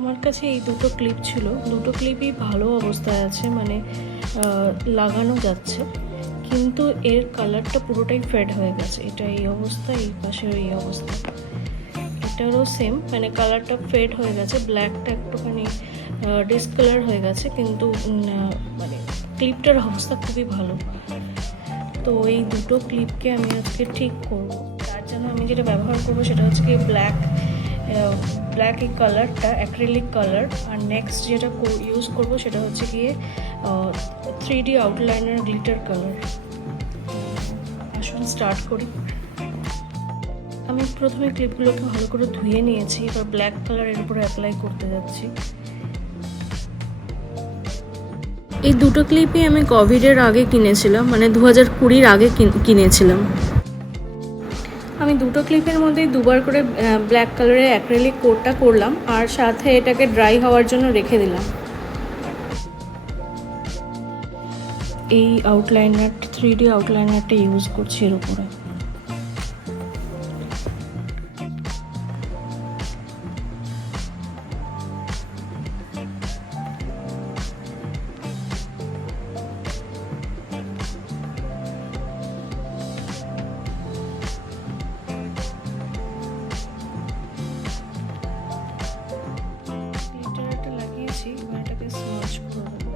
আমার কাছে এই দুটো ক্লিপ ছিল, দুটো ক্লিপই ভালো অবস্থায় আছে, মানে লাগানো যাচ্ছে, কিন্তু এর কালারটা পুরোটাই ফেড হয়ে গেছে। এটা এই অবস্থা, এই পাশের এই অবস্থা, এটারও সেম, মানে কালারটা ফেড হয়ে গেছে, ব্ল্যাকটা একটুখানি ডিসকালার হয়ে গেছে, কিন্তু মানে ক্লিপটার অবস্থা খুবই ভালো। তো এই দুটো ক্লিপকে আমি আজকে ঠিক করব। তার জন্য আমি যেটা ব্যবহার করবো সেটা হচ্ছে কি ব্ল্যাক এই কালারটা, অ্যাক্রিলিক কালার। আর নেক্সট যেটা ইউজ করব সেটা হচ্ছে গিয়ে 3D আউটলাইনার গ্লিটার কালার। আসুন স্টার্ট করি। আমি প্রথমে ক্লিপগুলোকে ভালো করে ধুয়ে নিয়েছি, এবার ব্ল্যাক কালারের উপরে অ্যাপ্লাই করতে যাচ্ছি। এই দুটো ক্লিপই আমি কোভিডের আগে কিনেছিলাম, মানে 2020-র আগে কিনেছিলাম। আমি দুটো ক্লিপের মধ্যেই দুবার করে ব্ল্যাক কালারের অ্যাক্রিলিক কোটটা করলাম, আর সাথে এটাকে ড্রাই হওয়ার জন্য রেখে দিলাম। এই আউটলাইনার 3D আউটলাইনারটা ইউজ করছি এর উপরে। এটাকে স্মাচ করে দেবো।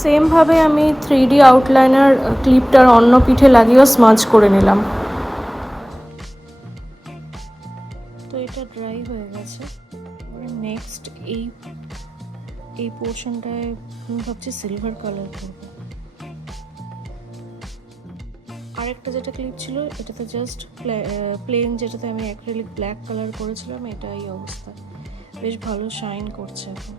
সেম ভাবে আমি 3D আউটলাইনার ক্লিপটার অন্য পিঠে লাগিয়েও স্মাচ করে নিলাম। তো এটা ড্রাই হয়ে গেছে। নেক্সট এই পোর্শনটায় আমি ভাবছি সিলভার কালার করবো। আরেকটা যেটা ক্লিপ ছিল এটাতে জাস্ট প্লেন, যেটাতে আমি অ্যাক্রিলিক ব্ল্যাক কালার করেছিলাম, এটা এই অবস্থা, বেশ ভালো শাইন করছে এখন।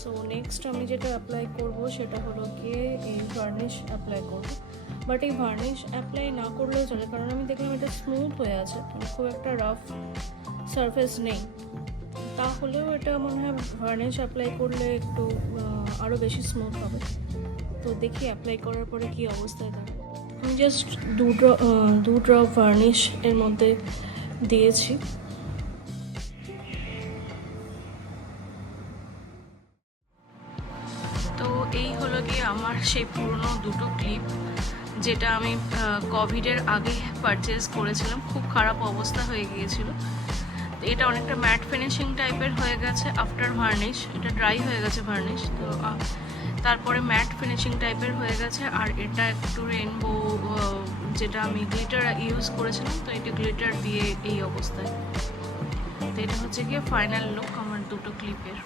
সো নেক্সট আমি যেটা অ্যাপ্লাই করব সেটা হলো গিয়ে এই ভার্নিশ অ্যাপ্লাই করব। বাট এই ভার্নিশ অ্যাপ্লাই না করলেও চলে, কারণ আমি দেখলাম এটা স্মুথ হয়ে আছে, খুব একটা রাফ সারফেস নেই। তাহলেও এটা মনে হয় ভার্নিশ অ্যাপ্লাই করলে একটু আরও বেশি স্মুথ হবে। তো দেখি অ্যাপ্লাই করার পরে কী অবস্থায় দাঁড়ায়। আমি জাস্ট দু ড্রপ ভার্নিশ এর মধ্যে দিয়েছি। তো এই হলো গিয়ে আমার সেই পুরনো দুটো ক্লিপ, যেটা আমি কোভিডের আগে পারচেজ করেছিলাম। খুব খারাপ অবস্থা হয়ে গিয়েছিল। এটা অনেকটা ম্যাট ফিনিশিং টাইপের হয়ে গেছে আফটার ভার্নিশ, এটা ড্রাই হয়ে গেছে ভার্নিশ, তো তারপরে ম্যাট ফিনিশিং টাইপের হয়ে গেছে। আর এটা একটু রেনবো, যেটা আমি গ্লিটার ইউজ করেছিলাম, তো এটা গ্লিটার দিয়ে এই অবস্থায়। তো এটা হচ্ছে গিয়ে ফাইনাল লুক আমার দুটো ক্লিপের।